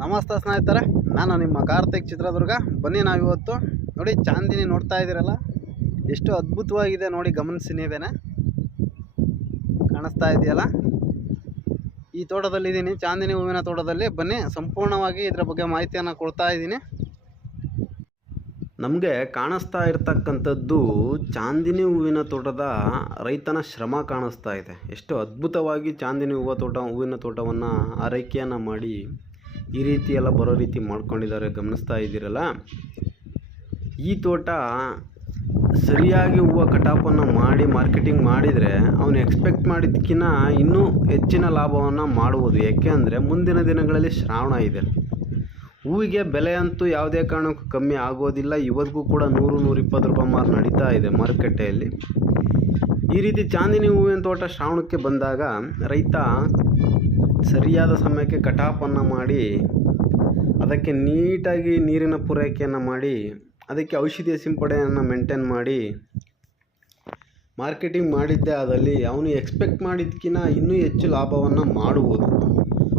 ನಮಸ್ತೆ ಸ್ನೇಹಿತರೆ, ನಾನು ನಿಮ್ಮ ಕಾರ್ತಿಕ್ ಚಿತ್ರದುರ್ಗ. ಬನ್ನಿ ನಾವಿವತ್ತು. ನೋಡಿ, ಚಾಂದಿನಿ ನೋಡ್ತಾ ಇದ್ದೀರಲ್ಲ? ಎಷ್ಟು ಅದ್ಭುತವಾಗಿದೆ ನೋಡಿ, ಗಮನಿಸಿ ನೀವೇನೆ. ಕಾಣಿಸ್ತಾ ಇದೆಯಲ್ಲ? ಈ ತೋಟದಲ್ಲಿ ಇದ್ದೀನಿ, ಚಾಂದಿನಿ ಹೂವಿನ ತೋಟದಲ್ಲಿ. ಬನ್ನಿ, ಸಂಪೂರ್ಣವಾಗಿ ಇದರ ಬಗ್ಗೆ ಮಾಹಿತಿಯನ್ನು ಕೊಡ್ತಾ ಇದ್ದೀನಿ. ನಮಗೆ ಕಾಣಿಸ್ತಾ ಇರ್ತಕ್ಕಂಥದ್ದು ಚಾಂದಿನಿ ಹೂವಿನ ತೋಟದ ರೈತನ ಶ್ರಮ ಕಾಣಿಸ್ತಾ ಇದೆ. ಎಷ್ಟು ಅದ್ಭುತವಾಗಿ ಚಾಂದಿನಿ ಹೂವು ತೋಟ, ಹೂವಿನ ತೋಟವನ್ನು ಆರೈಕೆಯನ್ನು ಮಾಡಿ ಈ ರೀತಿ ಎಲ್ಲ ಬರೋ ರೀತಿ ಮಾಡ್ಕೊಂಡಿದ್ದಾರೆ, ಗಮನಿಸ್ತಾ ಇದ್ದೀರಲ್ಲ? ಈ ತೋಟ ಸರಿಯಾಗಿ ಹೂವು ಕಟಾಪನ್ನು ಮಾಡಿ ಮಾರ್ಕೆಟಿಂಗ್ ಮಾಡಿದರೆ ಅವನು ಎಕ್ಸ್ಪೆಕ್ಟ್ ಮಾಡಿದ್ದಕ್ಕಿಂತ ಇನ್ನೂ ಹೆಚ್ಚಿನ ಲಾಭವನ್ನು ಮಾಡುವುದು. ಏಕೆ ಅಂದರೆ ಮುಂದಿನ ದಿನಗಳಲ್ಲಿ ಶ್ರಾವಣ ಇದೆ. ಹೂವಿಗೆ ಬೆಲೆ ಅಂತೂ ಯಾವುದೇ ಕಾರಣಕ್ಕೂ ಕಮ್ಮಿ ಆಗೋದಿಲ್ಲ. ಇವತ್ತಿಗೂ ಕೂಡ ನೂರು, ನೂರಿಪ್ಪತ್ತು ರೂಪಾಯಿ ಮಾರು ನಡೀತಾ ಇದೆ ಮಾರುಕಟ್ಟೆಯಲ್ಲಿ. ಈ ರೀತಿ ಚಾಂದಿನಿ ಹೂವಿನ ತೋಟ ಶ್ರಾವಣಕ್ಕೆ ಬಂದಾಗ ರೈತ ಸರಿಯಾದ ಸಮಯಕ್ಕೆ ಕಟಾಪನ್ನು ಮಾಡಿ, ಅದಕ್ಕೆ ನೀಟಾಗಿ ನೀರಿನ ಪೂರೈಕೆಯನ್ನು ಮಾಡಿ, ಅದಕ್ಕೆ ಔಷಧಿಯ ಸಿಂಪಡಣೆಯನ್ನು ಮೇಂಟೈನ್ ಮಾಡಿ, ಮಾರ್ಕೆಟಿಂಗ್ ಮಾಡಿದ್ದೇ ಆದಲ್ಲಿ ಅವನು ಎಕ್ಸ್ಪೆಕ್ಟ್ ಮಾಡಿದ್ದಕ್ಕಿಂತ ಇನ್ನೂ ಹೆಚ್ಚು ಲಾಭವನ್ನು ಮಾಡುವುದು.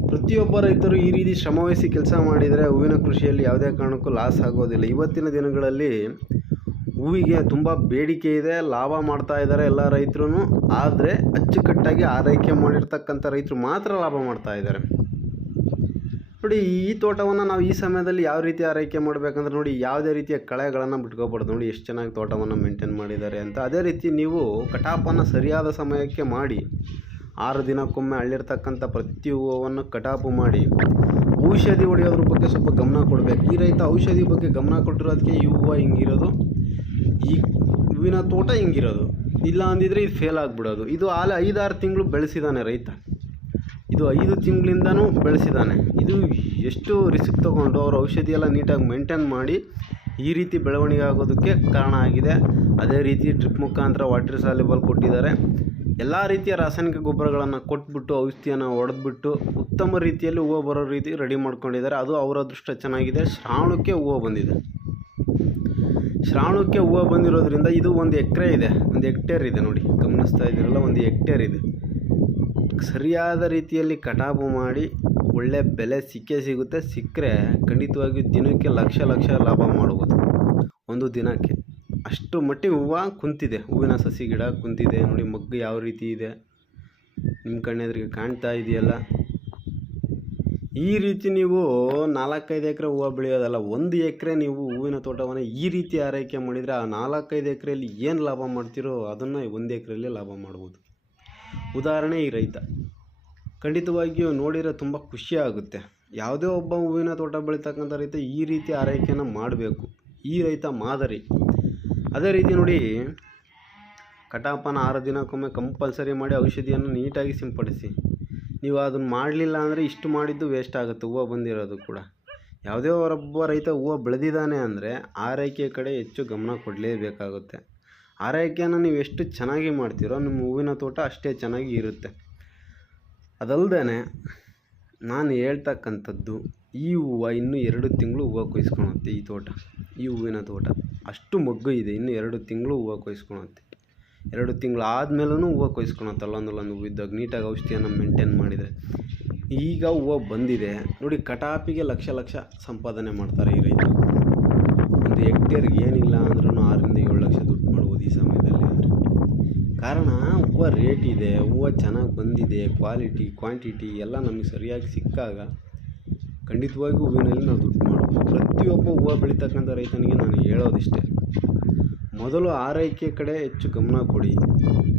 ಪ್ರತಿಯೊಬ್ಬ ರೈತರು ಈ ರೀತಿ ಶ್ರಮವಹಿಸಿ ಕೆಲಸ ಮಾಡಿದರೆ ಹೂವಿನ ಕೃಷಿಯಲ್ಲಿ ಯಾವುದೇ ಕಾರಣಕ್ಕೂ ಲಾಸ್ ಆಗೋದಿಲ್ಲ. ಇವತ್ತಿನ ದಿನಗಳಲ್ಲಿ ಹೂವಿಗೆ ತುಂಬ ಬೇಡಿಕೆ ಇದೆ, ಲಾಭ ಮಾಡ್ತಾ ಇದ್ದಾರೆ ಎಲ್ಲ ರೈತರು ಆದರೆ ಅಚ್ಚುಕಟ್ಟಾಗಿ ಆರೈಕೆ ಮಾಡಿರ್ತಕ್ಕಂಥ ರೈತರು ಮಾತ್ರ ಲಾಭ ಮಾಡ್ತಾ ಇದ್ದಾರೆ. ನೋಡಿ, ಈ ತೋಟವನ್ನು ನಾವು ಈ ಸಮಯದಲ್ಲಿ ಯಾವ ರೀತಿ ಆರೈಕೆ ಮಾಡಬೇಕಂದ್ರೆ ನೋಡಿ, ಯಾವುದೇ ರೀತಿಯ ಕಳೆಗಳನ್ನು ಬಿಟ್ಕೋಬಾರ್ದು. ನೋಡಿ, ಎಷ್ಟು ಚೆನ್ನಾಗಿ ತೋಟವನ್ನು ಮೇಂಟೈನ್ ಮಾಡಿದ್ದಾರೆ ಅಂತ. ಅದೇ ರೀತಿ ನೀವು ಕಟಾಪನ್ನು ಸರಿಯಾದ ಸಮಯಕ್ಕೆ ಮಾಡಿ, ಆರು ದಿನಕ್ಕೊಮ್ಮೆ ಅಳ್ಳಿರ್ತಕ್ಕಂಥ ಪ್ರತಿ ಹೂವನ್ನು ಕಟಾಪು ಮಾಡಿ, ಔಷಧಿ ಹೊಡೆಯೋದ್ರ ಬಗ್ಗೆ ಸ್ವಲ್ಪ ಗಮನ ಕೊಡಬೇಕು. ಈ ರೈತ ಔಷಧಿ ಬಗ್ಗೆ ಗಮನ ಕೊಟ್ಟಿರೋದಕ್ಕೆ ಈ ಹೂವು ಹಿಂಗಿರೋದು. ಈ ಹೂವಿನ ತೋಟ ಹಿಂಗಿರೋದು. ಇಲ್ಲ ಅಂದಿದ್ರೆ ಇದು ಫೇಲ್ ಆಗಿಬಿಡೋದು. ಇದು ಆಲ ಐದಾರು ತಿಂಗಳು ಬೆಳೆಸಿದ್ದಾನೆ ರೈತ. ಇದು ಐದು ತಿಂಗಳಿಂದನೂ ಬೆಳೆಸಿದಾನೆ. ಇದು ಎಷ್ಟು ರಿಸ್ಕ್ ತೊಗೊಂಡು ಅವ್ರ ಔಷಧಿ ಎಲ್ಲ ನೀಟಾಗಿ ಮೇಂಟೈನ್ ಮಾಡಿ ಈ ರೀತಿ ಬೆಳವಣಿಗೆ ಆಗೋದಕ್ಕೆ ಕಾರಣ ಆಗಿದೆ. ಅದೇ ರೀತಿ ಡ್ರಿಪ್ ಮುಖಾಂತರ ವಾಟರ್ ಸಾಲಿಬಲ್ ಕೊಟ್ಟಿದ್ದಾರೆ. ಎಲ್ಲ ರೀತಿಯ ರಾಸಾಯನಿಕ ಗೊಬ್ಬರಗಳನ್ನು ಕೊಟ್ಬಿಟ್ಟು, ಔಷಧಿಯನ್ನು ಹೊಡೆದ್ಬಿಟ್ಟು ಉತ್ತಮ ರೀತಿಯಲ್ಲಿ ಹೂವು ಬರೋ ರೀತಿ ರೆಡಿ ಮಾಡ್ಕೊಂಡಿದ್ದಾರೆ. ಅದು ಅವರ ಅದೃಷ್ಟ ಚೆನ್ನಾಗಿದೆ. ಶ್ರಾವಣಕ್ಕೆ ಹೂವು ಬಂದಿದೆ. ಶ್ರಾವಣಕ್ಕೆ ಹೂವು ಬಂದಿರೋದ್ರಿಂದ ಇದು ಒಂದು ಎಕರೆ ಇದೆ. ಒಂದು ಹೆಕ್ಟೇರ್ ಇದೆ ನೋಡಿ. ಗಮನಿಸ್ತಾ ಇದ್ದೀರಲ್ಲ, ಒಂದು ಹೆಕ್ಟೇರ್ ಇದೆ. ಸರಿಯಾದ ರೀತಿಯಲ್ಲಿ ಕಟಾವು ಮಾಡಿ ಒಳ್ಳೆ ಬೆಲೆ ಸಿಕ್ಕೇ ಸಿಗುತ್ತೆ. ಸಿಕ್ಕರೆ ಖಂಡಿತವಾಗಿಯೂ ದಿನಕ್ಕೆ ಲಕ್ಷ ಲಕ್ಷ ಲಾಭ ಮಾಡ್ಬೋದು. ಒಂದು ದಿನಕ್ಕೆ. ಅಷ್ಟು ಮಟ್ಟಿಗೆ ಹೂವು ಕುಂತಿದೆ. ಹೂವಿನ ಸಸಿ ಗಿಡ ಕುಂತಿದೆ. ನೋಡಿ ಮಗ್ಗು ಯಾವ ರೀತಿ ಇದೆ. ನಿಮ್ಮ ಕಣ್ಣೆದ್ರಿಗೆ ಕಾಣ್ತಾ ಇದೆಯಲ್ಲ. ಈ ರೀತಿ ನೀವು ನಾಲ್ಕೈದು ಎಕರೆ ಹೂವು ಬೆಳೆಯೋದಲ್ಲ, ಒಂದು ಎಕರೆ ನೀವು ಹೂವಿನ ತೋಟವನ್ನು ಈ ರೀತಿ ಆರೈಕೆ ಮಾಡಿದರೆ ಆ ನಾಲ್ಕೈದು ಎಕರೆಯಲ್ಲಿ ಏನು ಲಾಭ ಮಾಡ್ತೀರೋ ಅದನ್ನು ಒಂದು ಎಕರೆಯಲ್ಲಿ ಲಾಭ ಮಾಡ್ಬೋದು. ಉದಾಹರಣೆ ಈ ರೈತ. ಖಂಡಿತವಾಗಿಯೂ ನೋಡಿದರೆ ತುಂಬ ಖುಷಿಯಾಗುತ್ತೆ ಯಾವುದೇ ಒಬ್ಬ ಹೂವಿನ ತೋಟ ಬೆಳೀತಕ್ಕಂಥ ರೈತ ಈ ರೀತಿ ಆರೈಕೆಯನ್ನು ಮಾಡಬೇಕು. ಈ ರೈತ ಮಾದರಿ. ಅದೇ ರೀತಿ ನೋಡಿ, ಕಟಾಪನ ಆರು ದಿನಕ್ಕೊಮ್ಮೆ ಕಂಪಲ್ಸರಿ ಮಾಡಿ ಔಷಧಿಯನ್ನು ನೀಟಾಗಿ ಸಿಂಪಡಿಸಿ. ನೀವು ಅದನ್ನು ಮಾಡಲಿಲ್ಲ ಅಂದರೆ ಇಷ್ಟು ಮಾಡಿದ್ದು ವೇಸ್ಟ್ ಆಗುತ್ತೆ, ಹೂವು ಬಂದಿರೋದು ಕೂಡ. ಯಾವುದೇ ಒಬ್ಬ ರೈತ ಹೂವು ಬೆಳೆದಿದ್ದಾನೆ ಅಂದರೆ ಆರೈಕೆ ಕಡೆ ಹೆಚ್ಚು ಗಮನ ಕೊಡಲೇಬೇಕಾಗುತ್ತೆ. ಆರೈಕೆಯನ್ನು ನೀವು ಎಷ್ಟು ಚೆನ್ನಾಗಿ ಮಾಡ್ತೀರೋ ನಿಮ್ಮ ಹೂವಿನ ತೋಟ ಅಷ್ಟೇ ಚೆನ್ನಾಗಿ ಇರುತ್ತೆ. ಅದಲ್ಲದೆ ನಾನು ಹೇಳ್ತಕ್ಕಂಥದ್ದು, ಈ ಹೂವು ಇನ್ನೂ ಎರಡು ತಿಂಗಳು ಹೂವು ಕೊಯ್ಸ್ಕೊಳುತ್ತೆ ಈ ತೋಟ, ಈ ಹೂವಿನ ತೋಟ. ಅಷ್ಟು ಮೊಗ್ಗು ಇದೆ, ಇನ್ನು ಎರಡು ತಿಂಗಳು ಹೂವು ಕೊಯ್ಸ್ಕೊಳುತ್ತೆ. ಎರಡು ತಿಂಗಳು ಆದಮೇಲೂ ಹೂವು ಕೊಯ್ಸ್ಕೊಳುತ್ತೆ ಹೂವು ಇದ್ದಾಗ ನೀಟಾಗಿ ಔಷಧಿಯನ್ನು ಮೇಂಟೇನ್ ಮಾಡಿದರೆ. ಈಗ ಹೂವು ಬಂದಿದೆ. ನೋಡಿ, ಕಟಾಪಿಗೆ ಲಕ್ಷ ಲಕ್ಷ ಸಂಪಾದನೆ ಮಾಡ್ತಾರೆ ಈ ರೈತ ಒಂದು ಹೆಕ್ಟೇರ್ಗೆ ಏನಿಲ್ಲ ಅಂದ್ರೂ ಆರರಿಂದ ಏಳು ಲಕ್ಷ ದುಡ್ಡು ಮಾಡ್ಬೋದು ಈ ಸಮಯದಲ್ಲಿ ಆದರೆ. ಕಾರಣ, ಹೂವು ರೇಟ್ ಇದೆ, ಹೂವು ಚೆನ್ನಾಗಿ ಬಂದಿದೆ ಕ್ವಾಲಿಟಿ ಕ್ವಾಂಟಿಟಿ ಎಲ್ಲ ನಮಗೆ ಸರಿಯಾಗಿ ಸಿಕ್ಕಾಗ ಖಂಡಿತವಾಗಿಯೂ ಹೂವಿನಲ್ಲಿ ನಾವು ದುಡ್ಡು ಮಾಡ್ಬೋದು. ಪ್ರತಿಯೊಬ್ಬ ಹೂವು ಬೆಳೀತಕ್ಕಂಥ ರೈತನಿಗೆ ನಾನು ಹೇಳೋದಿಷ್ಟೇ. ಮೊದಲು ಆರೈಕೆ ಕಡೆ ಹೆಚ್ಚು ಗಮನ ಕೊಡಿ.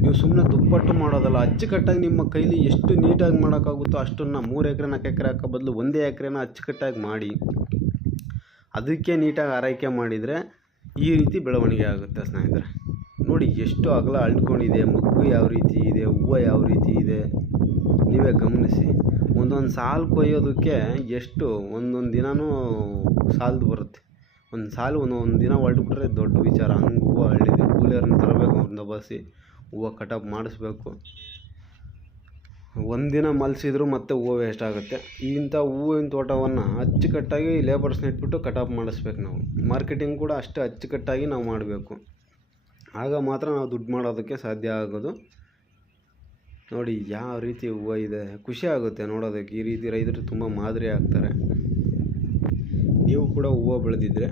ನೀವು ಸುಮ್ಮನೆ ದುಪ್ಪಟ್ಟು ಮಾಡೋದಲ್ಲ, ಅಚ್ಚುಕಟ್ಟಾಗಿ ನಿಮ್ಮ ಕೈಲಿ ಎಷ್ಟು ನೀಟಾಗಿ ಮಾಡೋಕ್ಕಾಗುತ್ತೋ ಅಷ್ಟನ್ನು ಮೂರು ಎಕರೆ ನಾಲ್ಕು ಎಕರೆ ಹಾಕೋ ಬದಲು ಒಂದೇ ಎಕರೆನ ಅಚ್ಚುಕಟ್ಟಾಗಿ ಮಾಡಿ. ಅದಕ್ಕೆ ನೀಟಾಗಿ ಆರೈಕೆ ಮಾಡಿದರೆ ಈ ರೀತಿ ಬೆಳವಣಿಗೆ ಆಗುತ್ತೆ ಸ್ನೇಹಿತರೆ. ನೋಡಿ ಎಷ್ಟು ಅಗಲ ಅಳ್ಕೊಂಡಿದೆ, ಮಗ್ಗು ಯಾವ ರೀತಿ ಇದೆ, ಹೂವು ಯಾವ ರೀತಿ ಇದೆ, ನೀವೇ ಗಮನಿಸಿ. ಒಂದೊಂದು ಸಾಲು ಕೊಯ್ಯೋದಕ್ಕೆ ಎಷ್ಟು, ಒಂದೊಂದು ದಿನವೂ ಸಾಲದು ಬರುತ್ತೆ. ಒಂದು ಸಾಲು ಒಂದು ದಿನ ಹೊರಟ್ಬಿಟ್ರೆ ದೊಡ್ಡ ವಿಚಾರ. ಹಂಗೆ ಹೂವು ಅರಳಿದೆ ಕೂಲಿಯವ್ರನ್ನ ತರಬೇಕು, ಅವ್ರನ್ನ ಬಸಿ ಹೂವು ಕಟಾವು ಮಾಡಿಸ್ಬೇಕು. ಒಂದಿನ ಮಲಸಿದ್ರು ಮತ್ತೆ ಹೂವು ವೇಸ್ಟ್ ಆಗುತ್ತೆ. ಇಂಥ ಹೂವಿನ ತೋಟವನ್ನು ಅಚ್ಚುಕಟ್ಟಾಗಿ ಲೇಬರ್ಸ್ನ ಇಟ್ಬಿಟ್ಟು ಕಟಾಪ್ ಮಾಡಿಸ್ಬೇಕು ನಾವು. ಮಾರ್ಕೆಟಿಂಗ್ ಕೂಡ ಅಷ್ಟೇ ಅಚ್ಚುಕಟ್ಟಾಗಿ ನಾವು ಮಾಡಬೇಕು. ಆಗ ಮಾತ್ರ ನಾವು ದುಡ್ಡು ಮಾಡೋದಕ್ಕೆ ಸಾಧ್ಯ ಆಗೋದು. ನೋಡಿ, ಯಾವ ರೀತಿ ಹೂವು ಇದೆ. ಖುಷಿ ಆಗುತ್ತೆ ನೋಡೋದಕ್ಕೆ. ಈ ರೀತಿ ರೈತರು ತುಂಬ ಮಾದರಿ ಆಗ್ತಾರೆ. ನೀವು ಕೂಡ ಹೂವು ಬೆಳೆದಿದ್ರೆ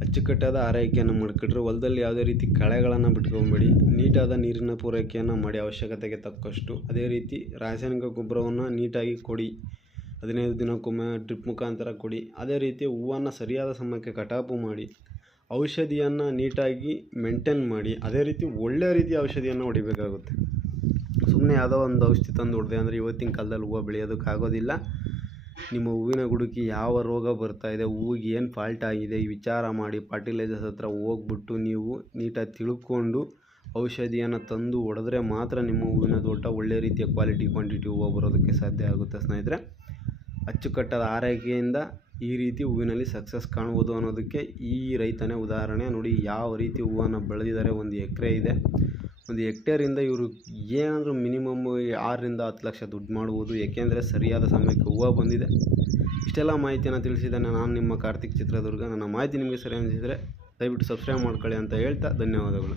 ಅಚ್ಚುಕಟ್ಟಾದ ಆರೈಕೆಯನ್ನು ಮಾಡಿಕೊಂಡ್ರೆ ಹೊಲದಲ್ಲಿ ಯಾವುದೇ ರೀತಿ ಕಳೆಗಳನ್ನು ಬಿಟ್ಕೊಬೇಡಿ. ನೀಟಾದ ನೀರಿನ ಪೂರೈಕೆಯನ್ನು ಮಾಡಿ ಅವಶ್ಯಕತೆಗೆ ತಕ್ಕಷ್ಟು. ಅದೇ ರೀತಿ ರಾಸಾಯನಿಕ ಗೊಬ್ಬರವನ್ನು ನೀಟಾಗಿ ಕೊಡಿ. ಹದಿನೈದು ದಿನಕ್ಕೊಮ್ಮೆ ಡ್ರಿಪ್ ಮುಖಾಂತರ ಕೊಡಿ. ಅದೇ ರೀತಿ ಹೂವನ್ನು ಸರಿಯಾದ ಸಮಯಕ್ಕೆ ಕಟಾಪು ಮಾಡಿ. ಔಷಧಿಯನ್ನು ನೀಟಾಗಿ ಮೇಂಟೈನ್ ಮಾಡಿ. ಅದೇ ರೀತಿ ಒಳ್ಳೆಯ ರೀತಿಯ ಔಷಧಿಯನ್ನು ಹೊಡಿಬೇಕಾಗುತ್ತೆ. ಸುಮ್ಮನೆ ಯಾವುದೋ ಒಂದು ಔಷಧಿ ತಂದು ಹೊಡೆದೆ ಅಂದರೆ ಇವತ್ತಿನ ಕಾಲದಲ್ಲಿ ಹೂವು ಬೆಳೆಯೋದಕ್ಕಾಗೋದಿಲ್ಲ. ನಿಮ್ಮ ಹೂವಿನ ಗಿಡಕ್ಕೆ ಯಾವ ರೋಗ ಬರ್ತಾ ಇದೆ, ಹೂವಿಗೆ ಏನು ಫಾಲ್ಟ್ ಆಗಿದೆ, ಈ ವಿಚಾರ ಮಾಡಿ ಫರ್ಟಿಲೈಸರ್ಸ್ ಹತ್ರ ಹೋಗ್ಬಿಟ್ಟು ನೀವು ನೀಟಾಗಿ ತಿಳ್ಕೊಂಡು ಔಷಧಿಯನ್ನು ತಂದು ಹೊಡೆದ್ರೆ ಮಾತ್ರ ನಿಮ್ಮ ಹೂವಿನ ತೋಟ ಒಳ್ಳೆ ರೀತಿಯ ಕ್ವಾಲಿಟಿ ಕ್ವಾಂಟಿಟಿ ಹೂವು ಬರೋದಕ್ಕೆ ಸಾಧ್ಯ ಆಗುತ್ತೆ ಸ್ನೇಹಿತರೆ. ಅಚ್ಚುಕಟ್ಟಾದ ಆರೈಕೆಯಿಂದ ಈ ರೀತಿ ಹೂವಿನಲ್ಲಿ ಸಕ್ಸಸ್ ಕಾಣ್ಬೋದು ಅನ್ನೋದಕ್ಕೆ ಈ ರೈತನೇ ಉದಾಹರಣೆ. ನೋಡಿ, ಯಾವ ರೀತಿ ಹೂವನ್ನು ಬೆಳೆದಿದ್ದಾರೆ, ಒಂದು ಎಕರೆ ಇದೆ. ಒಂದು ಹೆಕ್ಟೇರಿಂದ ಇವರು ಏನಾದರೂ ಮಿನಿಮಮ್ ಆರರಿಂದ ಹತ್ತು ಲಕ್ಷ ದುಡ್ಡು ಮಾಡ್ಬೋದು, ಏಕೆಂದರೆ ಸರಿಯಾದ ಸಮಯಕ್ಕೆ ಹೂವು ಬಂದಿದೆ. ಇಷ್ಟೆಲ್ಲ ಮಾಹಿತಿಯನ್ನು ತಿಳಿಸಿದ್ದಾನೆ ನಾನು ನಿಮ್ಮ ಕಾರ್ತಿಕ್ ಚಿತ್ರದುರ್ಗ. ನನ್ನ ಮಾಹಿತಿ ನಿಮಗೆ ಸರಿ ಅನಿಸಿದರೆ ದಯವಿಟ್ಟು ಸಬ್ಸ್ಕ್ರೈಬ್ ಮಾಡ್ಕೊಳ್ಳಿ ಅಂತ ಹೇಳ್ತಾ ಧನ್ಯವಾದಗಳು.